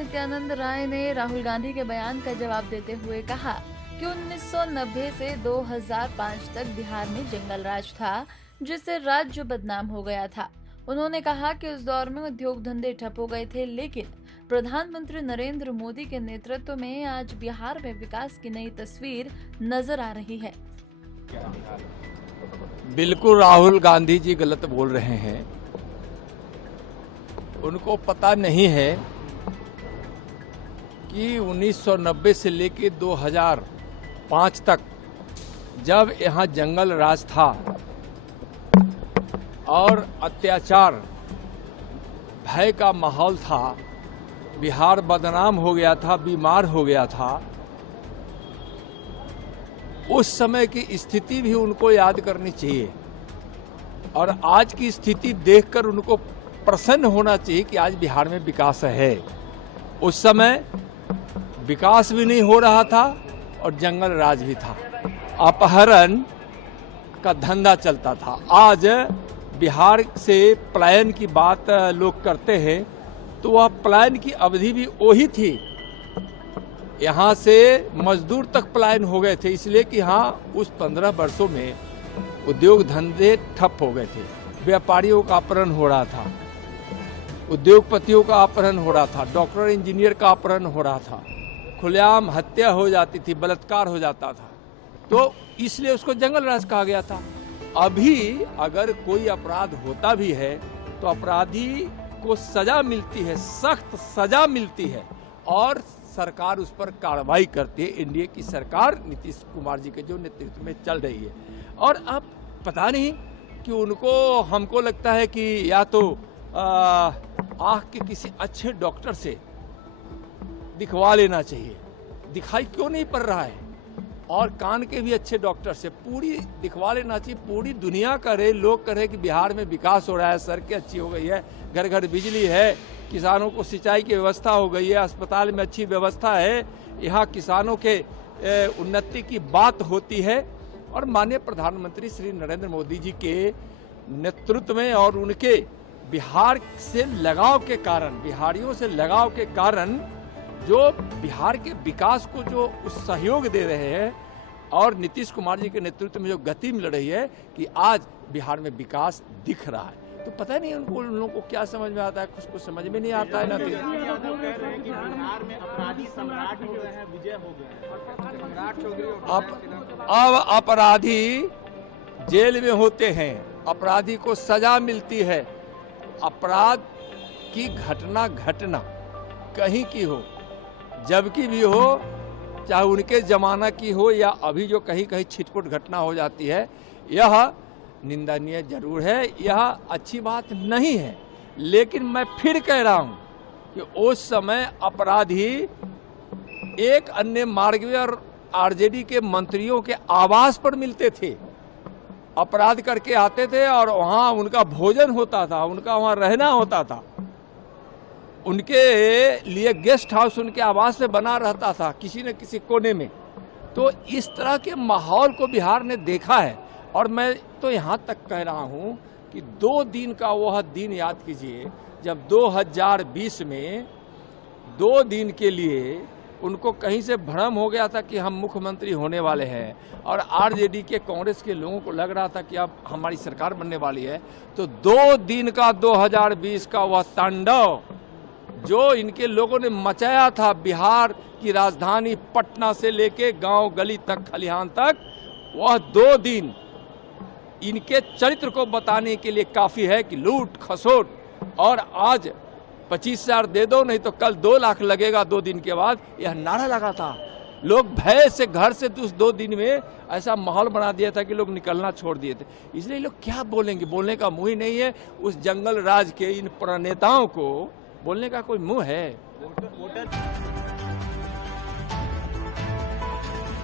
नित्यानंद राय ने राहुल गांधी के बयान का जवाब देते हुए कहा कि 1990 से 2005 तक बिहार में जंगल राज था, जिससे राज्य बदनाम हो गया था। उन्होंने कहा कि उस दौर में उद्योग धंधे ठप हो गए थे, लेकिन प्रधानमंत्री नरेंद्र मोदी के नेतृत्व में आज बिहार में विकास की नई तस्वीर नजर आ रही है। बिल्कुल राहुल गांधी जी गलत बोल रहे हैं। उनको पता नहीं है कि 1990 से लेकर 2005 तक जब यहाँ जंगल राज था और अत्याचार भय का माहौल था, बिहार बदनाम हो गया था, बीमार हो गया था, उस समय की स्थिति भी उनको याद करनी चाहिए और आज की स्थिति देखकर उनको प्रसन्न होना चाहिए कि आज बिहार में विकास है। उस समय विकास भी नहीं हो रहा था और जंगल राज भी था, अपहरण का धंधा चलता था। आज बिहार से पलायन की बात लोग करते हैं तो वह पलायन की अवधि भी वही थी। यहाँ से मजदूर तक पलायन हो गए थे, इसलिए कि हाँ उस 15 वर्षों में उद्योग धंधे ठप हो गए थे, व्यापारियों का अपहरण हो रहा था, उद्योगपतियों का अपहरण हो रहा था, डॉक्टर इंजीनियर का अपहरण हो रहा था, खुलेआम हत्या हो जाती थी, बलात्कार हो जाता था, तो इसलिए उसको जंगल राज कहा गया था। अभी अगर कोई अपराध होता भी है तो अपराधी को सजा मिलती है, सख्त सजा मिलती है और सरकार उस पर कार्रवाई करती है। एनडीए की सरकार नीतीश कुमार जी के जो नेतृत्व में चल रही है और अब पता नहीं कि उनको, हमको लगता है कि या तो आँख के किसी अच्छे डॉक्टर से दिखवा लेना चाहिए, दिखाई क्यों नहीं पड़ रहा है, और कान के भी अच्छे डॉक्टर से पूरी दिखवा लेना चाहिए। पूरी दुनिया करे, लोग कहे कि बिहार में विकास हो रहा है, सड़कें अच्छी हो गई है, घर घर बिजली है, किसानों को सिंचाई की व्यवस्था हो गई है, अस्पताल में अच्छी व्यवस्था है, यहाँ किसानों के उन्नति की बात होती है। और माननीय प्रधानमंत्री श्री नरेंद्र मोदी जी के नेतृत्व में और उनके बिहार से लगाव के कारण, बिहारियों से लगाव के कारण जो बिहार के विकास को जो सहयोग दे रहे हैं और नीतीश कुमार जी के नेतृत्व में जो गति मिल रही है कि आज बिहार में विकास दिख रहा है, तो पता नहीं उन लोगों को क्या समझ में आता है, कुछ कुछ समझ में नहीं आता है ना। अब अपराधी जेल में होते हैं, अपराधी को सजा मिलती है। अपराध की घटना कहीं की हो, जबकि भी हो, चाहे उनके जमाना की हो या अभी जो कहीं कहीं छिटपुट घटना हो जाती है, यह निंदनीय जरूर है, यह अच्छी बात नहीं है। लेकिन मैं फिर कह रहा हूं कि उस समय अपराधी एक अन्य मार्गीय और आरजेडी के मंत्रियों के आवास पर मिलते थे, अपराध करके आते थे और वहां उनका भोजन होता था, उनका वहां रहना होता था, उनके लिए गेस्ट हाउस उनके आवास में बना रहता था किसी न किसी कोने में। तो इस तरह के माहौल को बिहार ने देखा है और मैं तो यहाँ तक कह रहा हूँ कि 2 दिन का वह दिन याद कीजिए जब 2020 में 2 दिन के लिए उनको कहीं से भ्रम हो गया था कि हम मुख्यमंत्री होने वाले हैं और आरजेडी के, कांग्रेस के लोगों को लग रहा था कि अब हमारी सरकार बनने वाली है। तो 2 दिन का 2020 का वह तांडव जो इनके लोगों ने मचाया था बिहार की राजधानी पटना से लेके गांव गली तक, खलिहान तक, वह 2 दिन इनके चरित्र को बताने के लिए काफी है कि लूट खसोट और आज 25,000 दे दो नहीं तो कल 2 लाख लगेगा 2 दिन के बाद, यह नारा लगा था। लोग भय से घर से उस 2 दिन में ऐसा माहौल बना दिया था कि लोग निकलना छोड़ दिए थे। इसलिए लोग क्या बोलेंगे, बोलने का मुंह ही नहीं है। उस जंगल राज के इन प्रणेताओं को बोलने का कोई मुंह है?